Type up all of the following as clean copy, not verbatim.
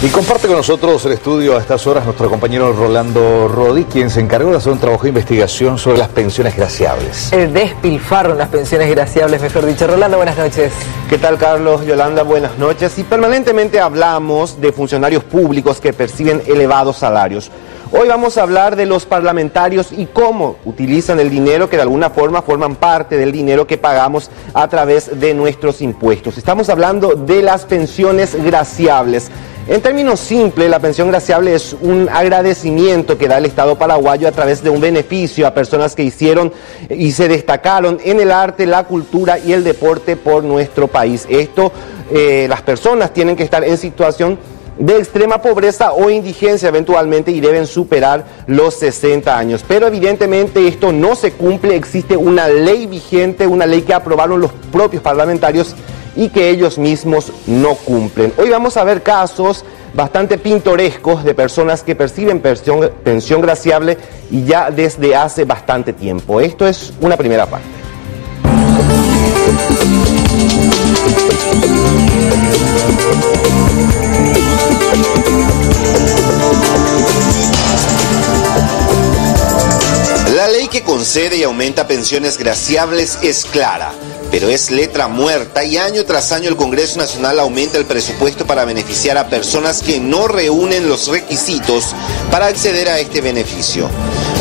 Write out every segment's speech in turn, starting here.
Y comparte con nosotros el estudio a estas horas nuestro compañero Rolando Rodi, quien se encargó de hacer un trabajo de investigación sobre las pensiones graciables. El despilfarro en las pensiones graciables, mejor dicho. Rolando, buenas noches. ¿Qué tal, Carlos? Yolanda, buenas noches. Y permanentemente hablamos de funcionarios públicos que perciben elevados salarios. Hoy vamos a hablar de los parlamentarios y cómo utilizan el dinero que de alguna forma forman parte del dinero que pagamos a través de nuestros impuestos. Estamos hablando de las pensiones graciables. En términos simples, la pensión graciable es un agradecimiento que da el Estado paraguayo a través de un beneficio a personas que hicieron y se destacaron en el arte, la cultura y el deporte por nuestro país. Las personas tienen que estar en situación de extrema pobreza o indigencia eventualmente y deben superar los 60 años. Pero evidentemente esto no se cumple, existe una ley vigente, una ley que aprobaron los propios parlamentarios y que ellos mismos no cumplen. Hoy vamos a ver casos bastante pintorescos de personas que perciben pensión graciable y ya desde hace bastante tiempo. Esto es una primera parte. La ley que concede y aumenta pensiones graciables es clara, pero es letra muerta y año tras año el Congreso Nacional aumenta el presupuesto para beneficiar a personas que no reúnen los requisitos para acceder a este beneficio.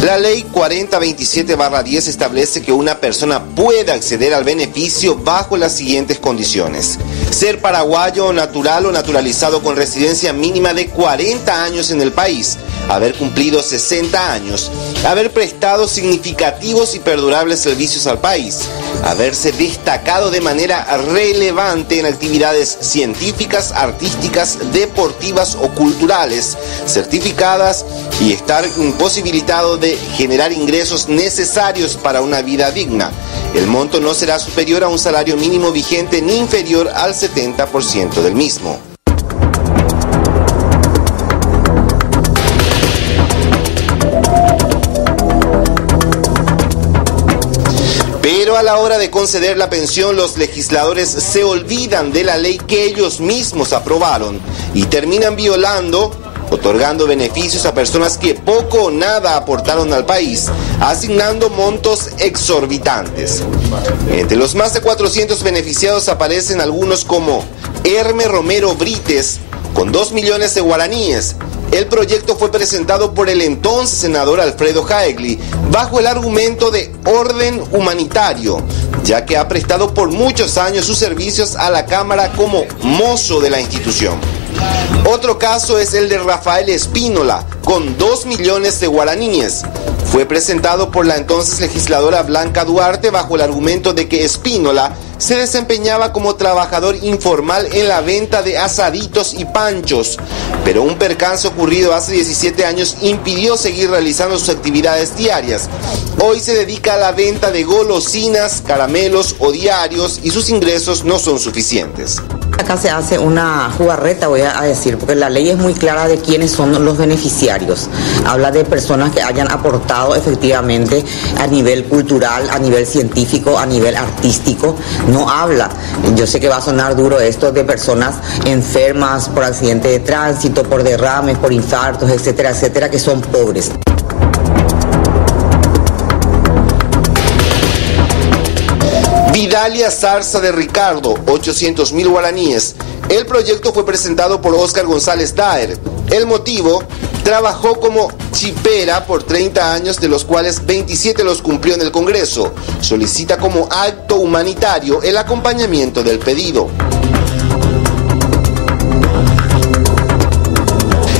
La ley 4027/10 establece que una persona puede acceder al beneficio bajo las siguientes condiciones: ser paraguayo, natural o naturalizado con residencia mínima de 40 años en el país, haber cumplido 60 años, haber prestado significativos y perdurables servicios al país, haberse destacado de manera relevante en actividades científicas, artísticas, deportivas o culturales certificadas y estar imposibilitado de generar ingresos necesarios para una vida digna. El monto no será superior a un salario mínimo vigente ni inferior al 70% del mismo. Pero a la hora de conceder la pensión, los legisladores se olvidan de la ley que ellos mismos aprobaron y terminan violando, otorgando beneficios a personas que poco o nada aportaron al país, asignando montos exorbitantes. Entre los más de 400 beneficiados aparecen algunos como Herme Romero Brites, con 2 millones de guaraníes. El proyecto fue presentado por el entonces senador Alfredo Jaegli bajo el argumento de orden humanitario, ya que ha prestado por muchos años sus servicios a la Cámara como mozo de la institución. Otro caso es el de Rafael Espínola, con 2 millones de guaraníes. Fue presentado por la entonces legisladora Blanca Duarte bajo el argumento de que Espínola se desempeñaba como trabajador informal en la venta de asaditos y panchos, pero un percance ocurrido hace 17 años impidió seguir realizando sus actividades diarias. Hoy se dedica a la venta de golosinas, caramelos o diarios y sus ingresos no son suficientes. Acá se hace una jugarreta, voy a decir, porque la ley es muy clara de quiénes son los beneficiarios. Habla de personas que hayan aportado efectivamente a nivel cultural, a nivel científico, a nivel artístico. No habla, yo sé que va a sonar duro esto, de personas enfermas por accidente de tránsito, por derrames, por infartos, etcétera, etcétera, que son pobres. Vidalia Zarza de Ricardo, 800.000 guaraníes. El proyecto fue presentado por Óscar González Daer. El motivo: trabajó como chipera por 30 años, de los cuales 27 los cumplió en el Congreso. Solicita como acto humanitario el acompañamiento del pedido.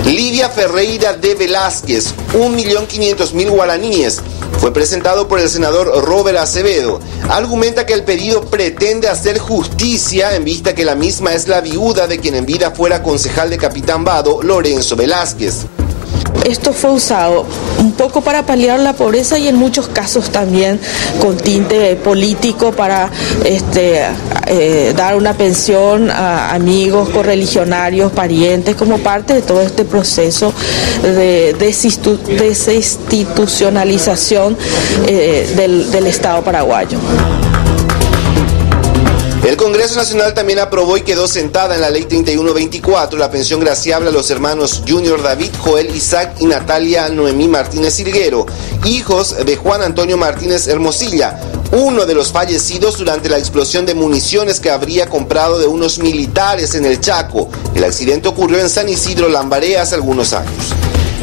Lidia Ferreira de Velázquez, 1.500.000 guaraníes. Fue presentado por el senador Robert Acevedo. Argumenta que el pedido pretende hacer justicia en vista que la misma es la viuda de quien en vida fuera concejal de Capitán Vado, Lorenzo Velázquez. Esto fue usado un poco para paliar la pobreza y en muchos casos también con tinte político para dar una pensión a amigos, correligionarios, parientes, como parte de todo este proceso de desinstitucionalización del Estado paraguayo. El Congreso Nacional también aprobó y quedó sentada en la Ley 3124 la pensión graciable a los hermanos Junior David, Joel Isaac y Natalia Noemí Martínez Hilguero, hijos de Juan Antonio Martínez Hermosilla, uno de los fallecidos durante la explosión de municiones que habría comprado de unos militares en el Chaco. El accidente ocurrió en San Isidro Lambaré hace algunos años.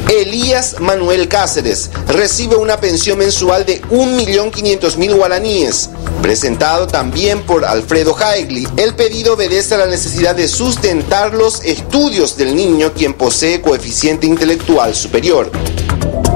Elías Manuel Cáceres recibe una pensión mensual de 1.500.000 guaraníes. Presentado también por Alfredo Jaegli, el pedido obedece a la necesidad de sustentar los estudios del niño, quien posee coeficiente intelectual superior.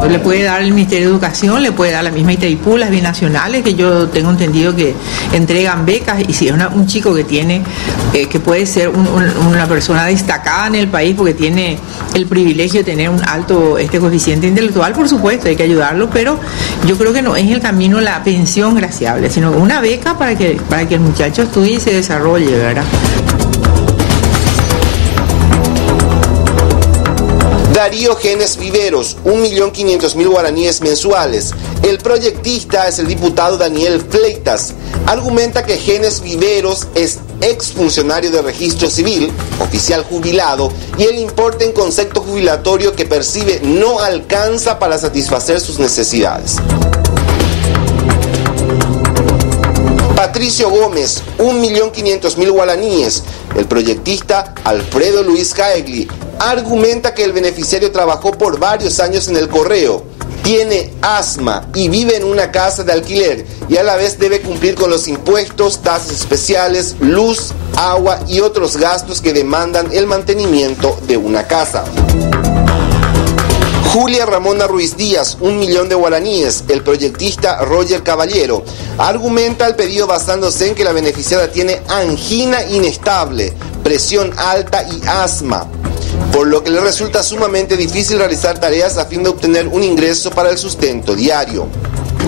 Le puede dar el Ministerio de Educación, le puede dar la misma Itaipú, las binacionales, que yo tengo entendido que entregan becas, y si es un chico que tiene, que puede ser una persona destacada en el país porque tiene el privilegio de tener un alto coeficiente intelectual, por supuesto, hay que ayudarlo, pero yo creo que no es el camino la pensión graciable, sino una beca para que el muchacho estudie y se desarrolle, ¿verdad? Darío Genes Viveros, 1.500.000 guaraníes mensuales. El proyectista es el diputado Daniel Fleitas. Argumenta que Genes Viveros es exfuncionario de registro civil, oficial jubilado, y el importe en concepto jubilatorio que percibe no alcanza para satisfacer sus necesidades. Patricio Gómez, 1.500.000 guaraníes. El proyectista Alfredo Luis Jaegli argumenta que el beneficiario trabajó por varios años en el correo, tiene asma y vive en una casa de alquiler y a la vez debe cumplir con los impuestos, tasas especiales, luz, agua y otros gastos que demandan el mantenimiento de una casa. Julia Ramona Ruiz Díaz, 1.000.000 de guaraníes. El proyectista Roger Caballero argumenta el pedido basándose en que la beneficiada tiene angina inestable, presión alta y asma, por lo que le resulta sumamente difícil realizar tareas a fin de obtener un ingreso para el sustento diario.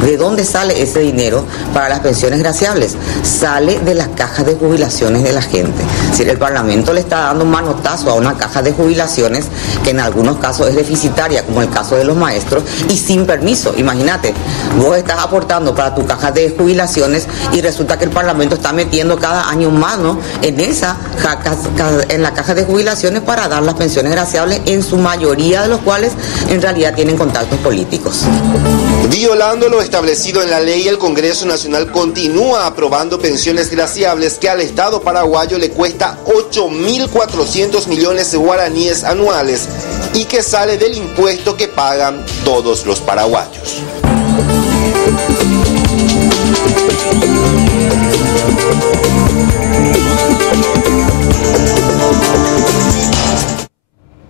¿De dónde sale ese dinero para las pensiones graciables? Sale de las cajas de jubilaciones de la gente. Es decir, el Parlamento le está dando un manotazo a una caja de jubilaciones que en algunos casos es deficitaria, como el caso de los maestros, y sin permiso. Imagínate, vos estás aportando para tu caja de jubilaciones y resulta que el Parlamento está metiendo cada año más, ¿no?, en la caja de jubilaciones para dar las pensiones graciables, en su mayoría de los cuales en realidad tienen contactos políticos. Violando lo establecido en la ley, el Congreso Nacional continúa aprobando pensiones graciables que al Estado paraguayo le cuesta 8.400 millones de guaraníes anuales y que sale del impuesto que pagan todos los paraguayos.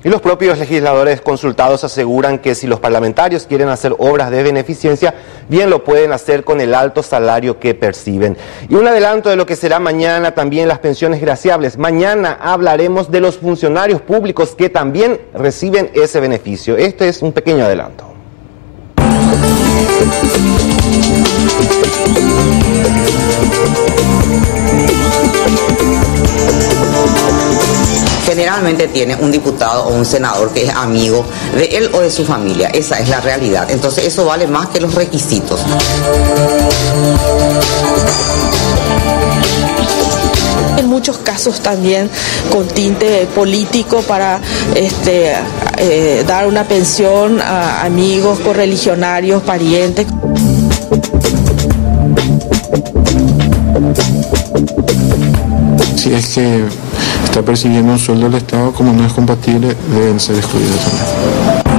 Y los propios legisladores consultados aseguran que si los parlamentarios quieren hacer obras de beneficencia, bien lo pueden hacer con el alto salario que perciben. Y un adelanto de lo que será mañana también las pensiones graciables. Mañana hablaremos de los funcionarios públicos que también reciben ese beneficio. Este es un pequeño adelanto. Generalmente tiene un diputado o un senador que es amigo de él o de su familia. Esa es la realidad. Entonces eso vale más que los requisitos. En muchos casos también con tinte político para dar una pensión a amigos, correligionarios, parientes. Si es que está percibiendo un sueldo del Estado, como no es compatible, deben ser excluidos también.